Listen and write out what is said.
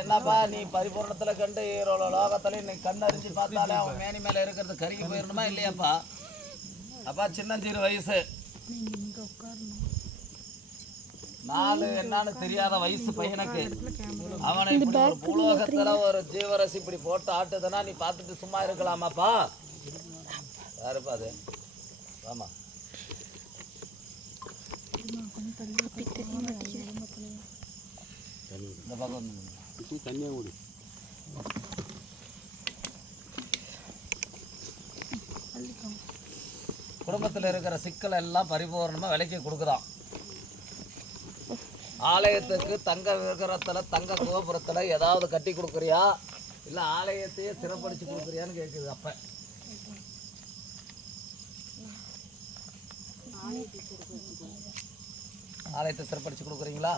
என்னப்பா நீ பரிபூர்ணத்துல கண்டு லோகத்துல இன்னைக்கு கண்ணறிஞ்சு பார்த்தாலே அவன் மேனி மேல இருக்கிறது கருகி போயிடணுமா இல்லையாப்பா? அப்பா சின்னஞ்சிறு வயசு, நாலு என்னன்னு தெரியாத வயசு பையனுக்கு அவனை இப்படி ஒரு பூலோகத்துல ஒரு ஜீவரசி இப்படி போட்டு ஆட்டுதுன்னா நீ பார்த்துட்டு சும்மா இருக்கலாமாப்பா? யாருப்பா அது? ஆமா இந்த பக்கம் கன்னியாகுமரி குடும்பத்தில் இருக்கிற சிக்கல் எல்லாம் பரிபூர்ணமாக விலைக்கு கொடுக்குறான். ஆலயத்துக்கு தங்க விக்கிரத்தில் தங்க கோபுரத்தில் ஏதாவது கட்டி கொடுக்குறியா இல்லை ஆலயத்தையே சிறப்படிச்சு கொடுக்குறியான்னு கேட்குது. அப்போ ஆலயத்தை சிறப்படிச்சு கொடுக்குறீங்களா?